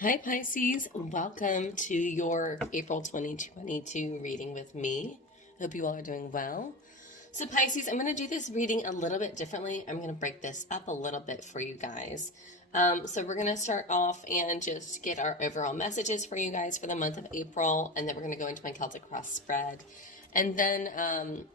Hi Pisces, welcome to your April 2022 reading with me. Hope you all are doing well. So Pisces, I'm going to do this reading a little bit differently. I'm going to break this up a little bit for you guys. So we're going to start off and just get our overall messages for you guys for the month of April, and then we're going to go into my Celtic cross spread. And then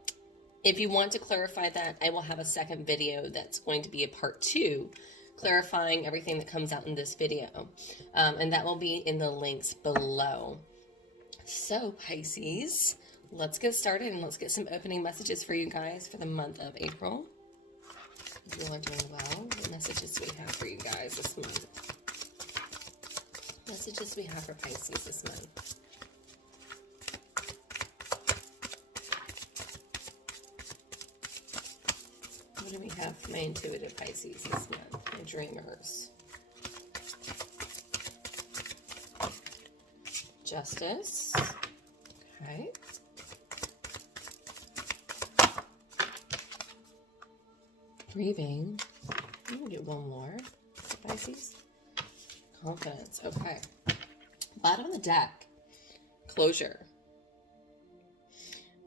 if you want to clarify that, I will have a second video that's going to be a part 2, clarifying everything that comes out in this video. And that will be in the links below. So Pisces, let's get started and let's get some opening messages for you guys for the month of April. You all are doing well. What messages do we have for you guys this month? Messages we have for Pisces this month. What do we have for my intuitive Pisces this month? My dreamers. Justice. Okay. Grieving. I'm going to do one more for Pisces. Confidence. Okay. Bottom of the deck. Closure.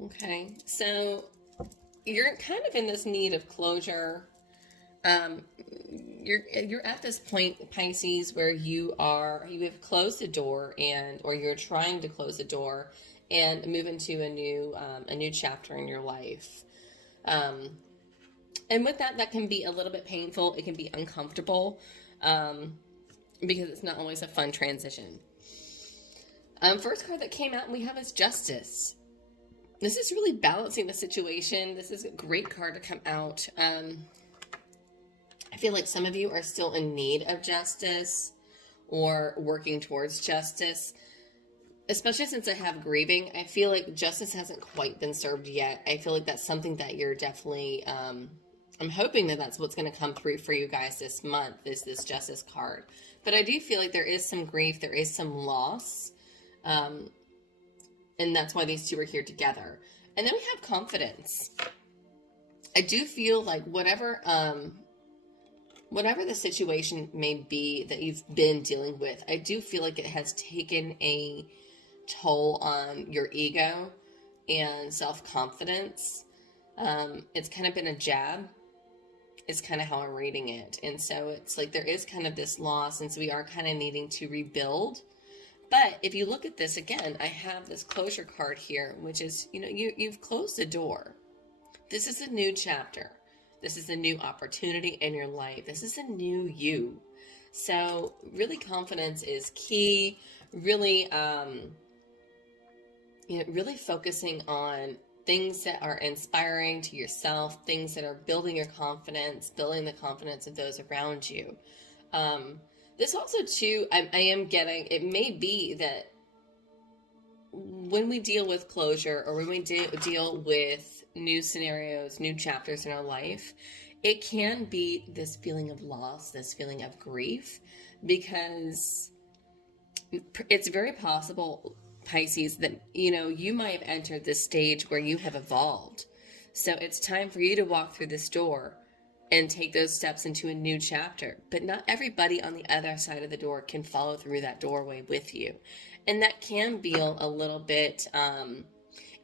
Okay. So you're kind of in this need of closure. You're at this point, Pisces, where you have closed the door or you're trying to close the door and move into a new chapter in your life. And with that can be a little bit painful. It can be uncomfortable, because it's not always a fun transition. First card that came out we have is Justice. This is really balancing the situation. This is a great card to come out. I feel like some of you are still in need of justice or working towards justice, especially since I have grieving. I feel like justice hasn't quite been served yet. I feel like that's something that you're definitely, I'm hoping that that's what's going to come through for you guys this month, is this Justice card. But I do feel like there is some grief, there is some loss, and that's why these two are here together. And then we have Confidence. I do feel like whatever the situation may be that you've been dealing with, I do feel like it has taken a toll on your ego and self-confidence. It's kind of been a jab. It's kind of how I'm reading it. And so it's like there is kind of this loss, and so we are kind of needing to rebuild. But if you look at this again, I have this closure card here, which is, you've closed the door. This is a new chapter. This is a new opportunity in your life. This is a new you. So really, confidence is key. Really, really focusing on things that are inspiring to yourself, things that are building your confidence, building the confidence of those around you. This also, too, I am getting, it may be that when we deal with closure or when we deal with new scenarios, new chapters in our life, it can be this feeling of loss, this feeling of grief, because it's very possible, Pisces, that, you might have entered this stage where you have evolved. So it's time for you to walk through this door and take those steps into a new chapter. But not everybody on the other side of the door can follow through that doorway with you. And that can feel a little bit,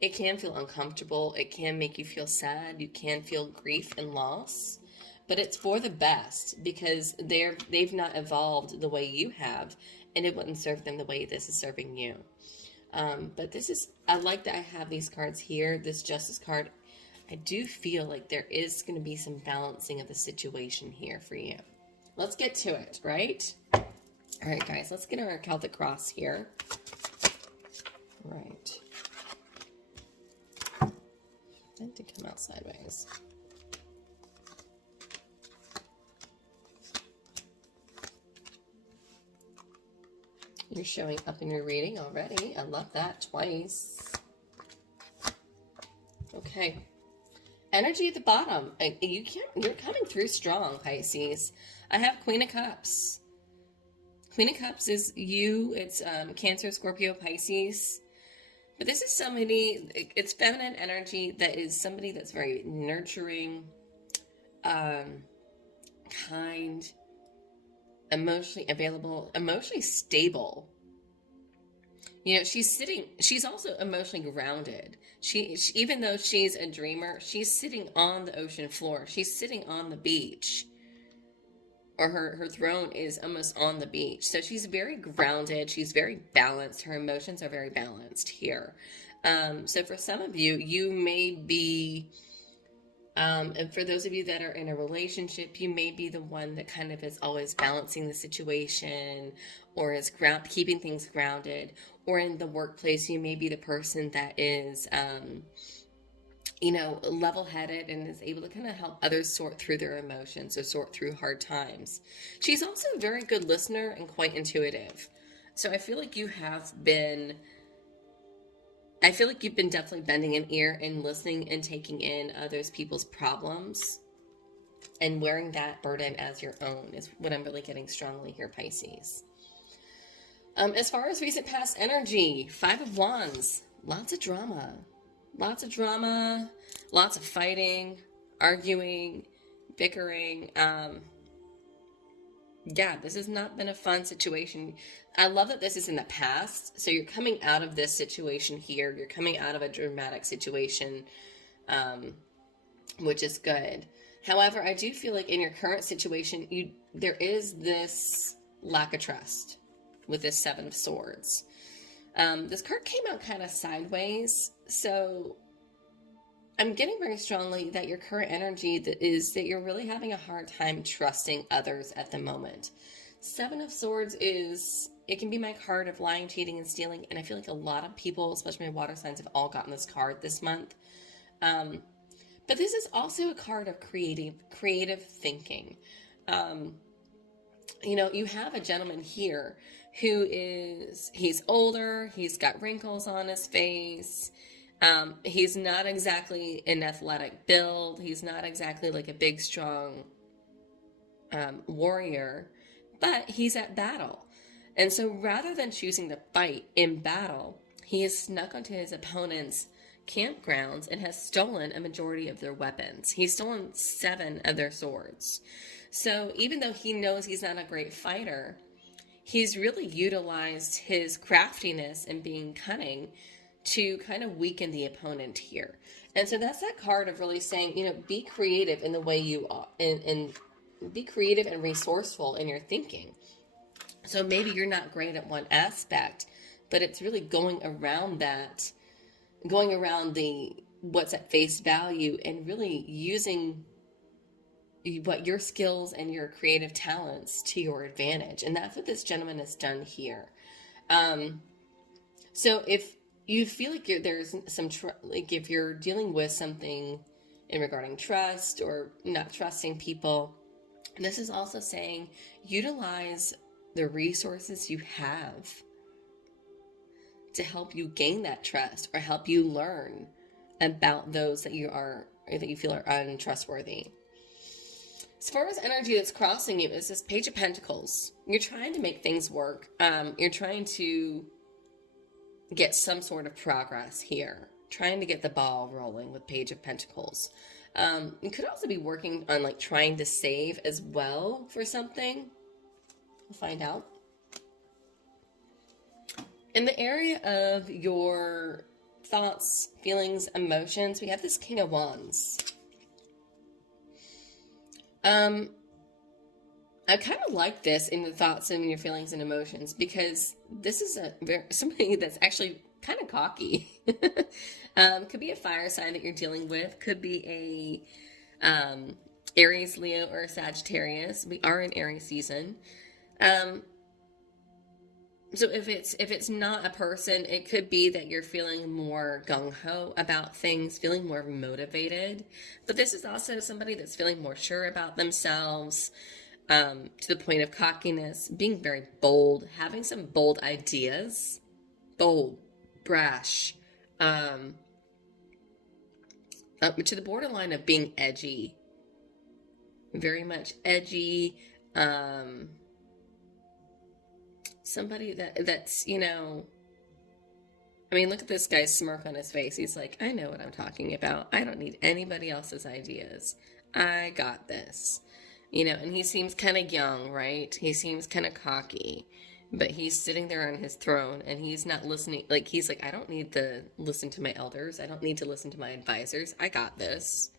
it can feel uncomfortable. It can make you feel sad. You can feel grief and loss. But it's for the best, because they've not evolved the way you have, and it wouldn't serve them the way this is serving you. But I like that I have these cards here, this Justice card. I do feel like there is going to be some balancing of the situation here for you. Let's get to it, right? All right, guys, let's get our Celtic cross here. Right. That did come out sideways. You're showing up in your reading already. I love that. Twice. Okay. Energy at the bottom. You're coming through strong, Pisces. I have Queen of Cups. Queen of Cups is you. It's Cancer, Scorpio, Pisces. But this is somebody, it's feminine energy that is somebody that's very nurturing, kind, emotionally available, emotionally stable. You know, she's also emotionally grounded. She, even though she's a dreamer, she's sitting on the ocean floor. She's sitting on the beach. Or her throne is almost on the beach. So she's very grounded. She's very balanced. Her emotions are very balanced here. So for some of you, you may be, and for those of you that are in a relationship, you may be the one that kind of is always balancing the situation, or is keeping things grounded. Or in the workplace, you may be the person that is, you know, level-headed and is able to kind of help others sort through their emotions or sort through hard times. She's also a very good listener and quite intuitive. So I feel like you've been definitely bending an ear and listening and taking in others people's problems and wearing that burden as your own is what I'm really getting strongly here, Pisces. As far as recent past energy, 5 of Wands, lots of drama. Lots of drama, lots of fighting, arguing, bickering. Yeah, this has not been a fun situation. I love that this is in the past. So you're coming out of this situation here. You're coming out of a dramatic situation, which is good. However, I do feel like in your current situation, there is this lack of trust with this 7 of Swords. This card came out kind of sideways, so I'm getting very strongly that your current energy is that you're really having a hard time trusting others at the moment. 7 of Swords it can be my card of lying, cheating, and stealing, and I feel like a lot of people, especially my water signs, have all gotten this card this month. But this is also a card of creative thinking. You know, you have a gentleman here he's older, he's got wrinkles on his face, he's not exactly an athletic build, he's not exactly like a big, strong warrior, but he's at battle. And so rather than choosing to fight in battle, he has snuck onto his opponent's campgrounds and has stolen a majority of their weapons. He's stolen 7 of their swords. So even though he knows he's not a great fighter, he's really utilized his craftiness and being cunning to kind of weaken the opponent here. And so that's that card of really saying, you know, be creative in the way you are, and be creative and resourceful in your thinking. So maybe you're not great at one aspect, but it's really going around what's at face value and really using what your skills and your creative talents to your advantage. And that's what this gentleman has done here. So if you feel like there's some, like if you're dealing with something in regarding trust or not trusting people, this is also saying utilize the resources you have to help you gain that trust or help you learn about those that you feel are untrustworthy. As far as energy that's crossing you is this Page of Pentacles. You're trying to make things work. You're trying to get some sort of progress here. Trying to get the ball rolling with Page of Pentacles. You could also be working on like trying to save as well for something. We'll find out. In the area of your thoughts, feelings, emotions, we have this King of Wands. I kind of like this in the thoughts and your feelings and emotions because this is somebody that's actually kind of cocky. Could be a fire sign that you're dealing with. Could be a Aries, Leo, or Sagittarius. We are in Aries season. So if it's not a person, it could be that you're feeling more gung-ho about things, feeling more motivated. But this is also somebody that's feeling more sure about themselves, to the point of cockiness, being very bold, having some bold ideas, bold, brash, to the borderline of being edgy, very much edgy, somebody that's, you know, I mean, look at this guy's smirk on his face. He's like, I know what I'm talking about. I don't need anybody else's ideas. I got this. you know, and he seems kind of young, right? He seems kind of cocky, but he's sitting there on his throne and he's not listening. Like, he's like, I don't need to listen to my elders. I don't need to listen to my advisors. I got this.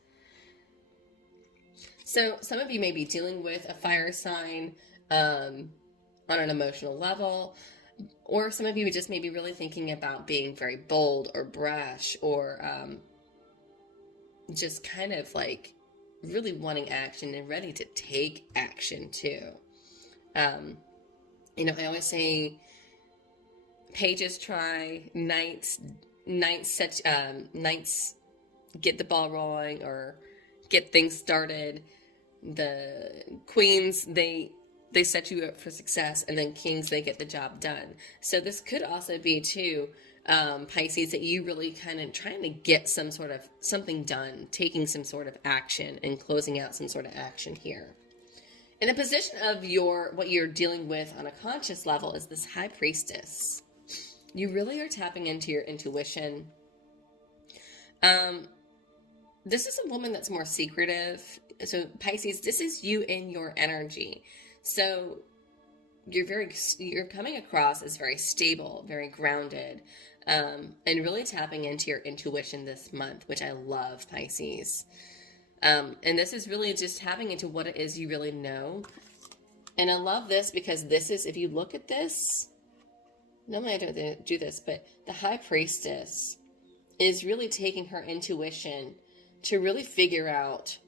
So some of you may be dealing with a fire sign on an emotional level, or some of you just may be really thinking about being very bold or brash, or just kind of like really wanting action and ready to take action too. You know, I always say pages try, knights get the ball rolling or get things started. The queens, they set you up for success, and then kings, they get the job done. So this could also be too, Pisces, that you really kind of trying to get some sort of something done, taking some sort of action and closing out some sort of action here. In the position of what you're dealing with on a conscious level is this High Priestess. You really are tapping into your intuition. This is a woman that's more secretive. So Pisces, this is you in your energy. So you're coming across as very stable, very grounded, and really tapping into your intuition this month, which I love, Pisces. And this is really just tapping into what it is you really know. And I love this because this is, if you look at this, normally I don't do this, but the High Priestess is really taking her intuition to really figure out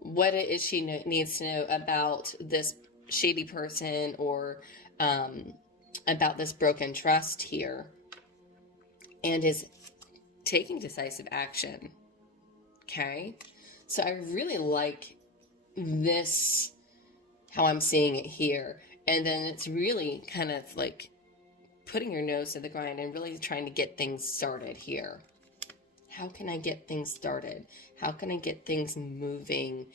what it is she needs to know about this shady person, or about this broken trust here, and is taking decisive action. Okay, so I really like this, how I'm seeing it here. And then it's really kind of like putting your nose to the grind and really trying to get things started here. How can I get things started? How can I get things moving?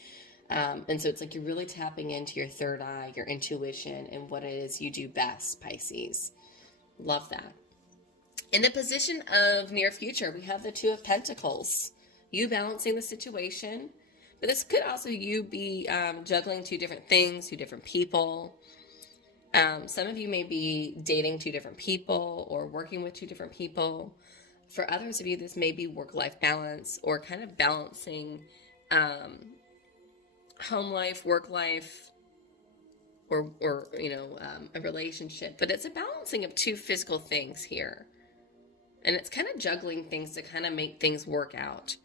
And so it's like you're really tapping into your third eye, your intuition, and what it is you do best, Pisces. Love that. In the position of near future, we have the Two of Pentacles. You balancing the situation. But this could also you be juggling two different things, two different people. Some of you may be dating two different people or working with two different people. For others of you, this may be work-life balance, or kind of balancing home life, work life, or a relationship. But it's a balancing of two physical things here. And it's kind of juggling things to kind of make things work out.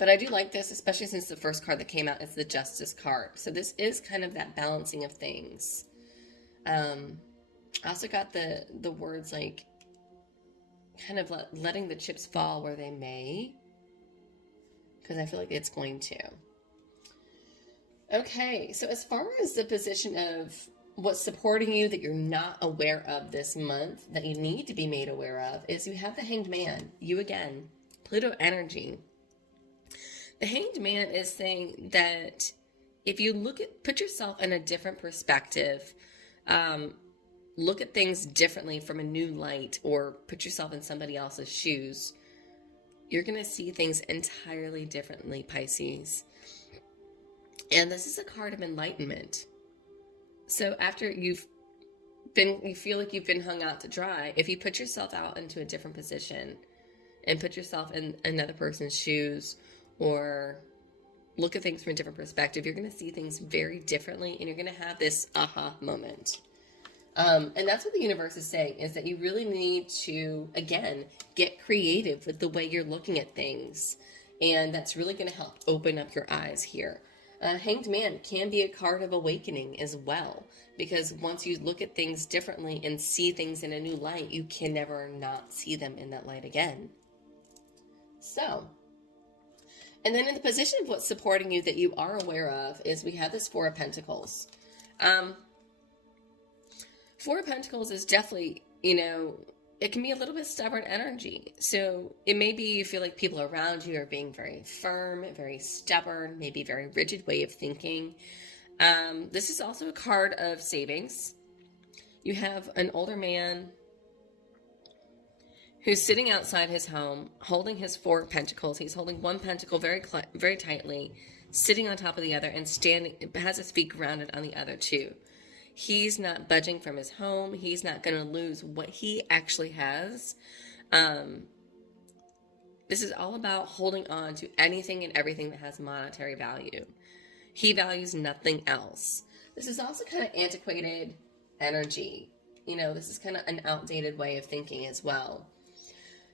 But I do like this, especially since the first card that came out is the Justice card. So this is kind of that balancing of things. I also got the words like kind of letting the chips fall where they may, because I feel like it's going to. Okay, so as far as the position of what's supporting you that you're not aware of this month, that you need to be made aware of, is you have the Hanged Man. You again, Pluto energy. The Hanged Man is saying that if you put yourself in a different perspective, look at things differently from a new light, or put yourself in somebody else's shoes, you're going to see things entirely differently, Pisces. And this is a card of enlightenment. So after you feel like you've been hung out to dry, if you put yourself out into a different position and put yourself in another person's shoes, or look at things from a different perspective, you're going to see things very differently, and you're going to have this aha moment. And that's what the universe is saying, is that you really need to, again, get creative with the way you're looking at things. And that's really going to help open up your eyes here. Hanged Man can be a card of awakening as well, because once you look at things differently and see things in a new light, you can never not see them in that light again. So, and then in the position of what's supporting you that you are aware of is we have this Four of Pentacles. Four of Pentacles is definitely, it can be a little bit stubborn energy. So it may be you feel like people around you are being very firm, very stubborn, maybe very rigid way of thinking. This is also a card of savings. You have an older man who's sitting outside his home, holding his 4 of Pentacles. He's holding one pentacle very tightly, sitting on top of the other, and standing, has his feet grounded on the other 2. He's not budging from his home. He's not going to lose what he actually has. This is all about holding on to anything and everything that has monetary value. He values nothing else. This is also kind of antiquated energy. You know, this is kind of an outdated way of thinking as well.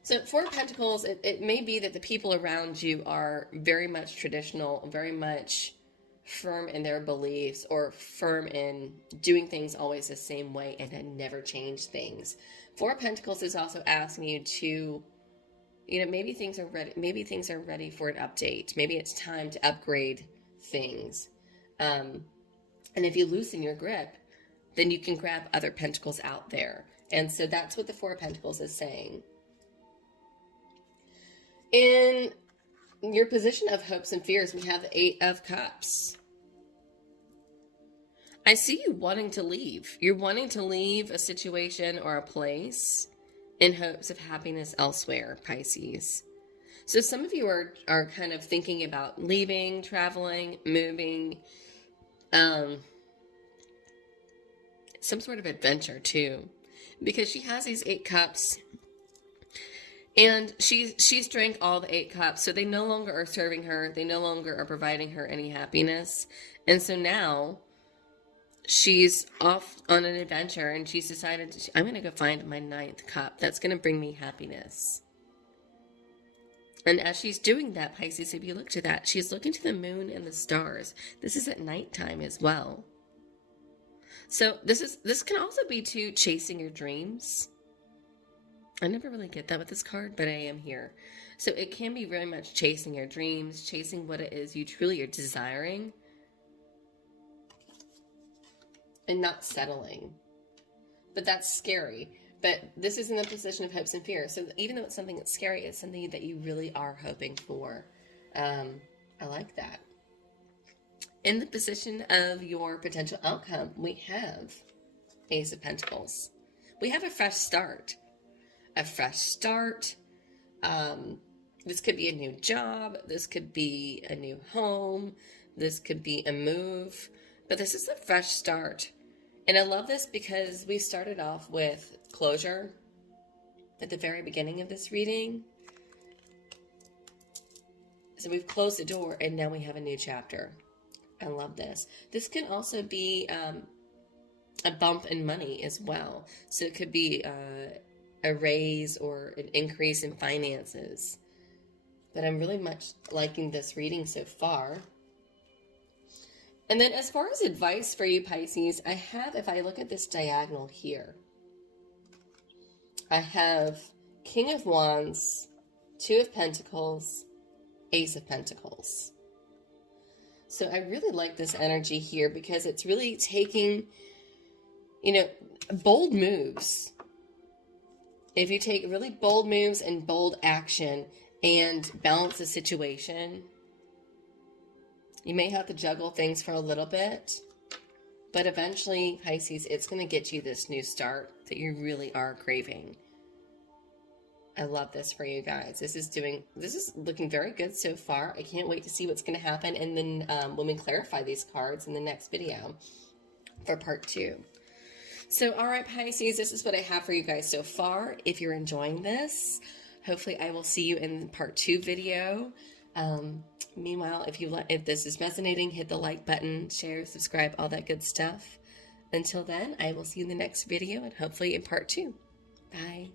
So 4 of Pentacles, it may be that the people around you are very much traditional, very much firm in their beliefs, or firm in doing things always the same way and had never changed things. 4 of Pentacles is also asking you to, you know, maybe things are ready. Maybe things are ready for an update. Maybe it's time to upgrade things. And if you loosen your grip, then you can grab other pentacles out there. And so that's what the 4 of Pentacles is saying. In your position of hopes and fears, we have the 8 of Cups. I see you wanting to leave. You're wanting to leave a situation or a place in hopes of happiness elsewhere, Pisces. So some of you are kind of thinking about leaving, traveling, moving, some sort of adventure too, because she has these 8 cups, and she's drank all the 8 cups, so they no longer are serving her. They no longer are providing her any happiness, and so now she's off on an adventure, and she's decided, I'm going to go find my 9th cup. That's going to bring me happiness. And as she's doing that, Pisces, if you look to that, she's looking to the moon and the stars. This is at nighttime as well. So this can also be too chasing your dreams. I never really get that with this card, but I am here. So it can be very much chasing your dreams, chasing what it is you truly are desiring, and not settling. But that's scary. But this is in the position of hopes and fears. So even though it's something that's scary, it's something that you really are hoping for. I like that. In the position of your potential outcome, we have Ace of Pentacles. We have a fresh start. A fresh start. This could be a new job. This could be a new home. This could be a move. But this is a fresh start. And I love this because we started off with closure at the very beginning of this reading. So we've closed the door and now we have a new chapter. I love this. This can also be a bump in money as well. So it could be a raise or an increase in finances. But I'm really much liking this reading so far. And then as far as advice for you, Pisces, I have, if I look at this diagonal here, I have King of Wands, 2 of Pentacles, Ace of Pentacles. So I really like this energy here because it's really taking, you know, bold moves. If you take really bold moves and bold action and balance the situation, you may have to juggle things for a little bit, but eventually, Pisces, it's going to get you this new start that you really are craving. I love this for you guys. This is looking very good so far. I can't wait to see what's going to happen. And then when we clarify these cards in the next video for part 2. So, all right, Pisces, this is what I have for you guys so far. If you're enjoying this, hopefully I will see you in part 2 video. Meanwhile, if this is resonating, hit the like button, share, subscribe, all that good stuff. Until then, I will see you in the next video and hopefully in part 2. Bye.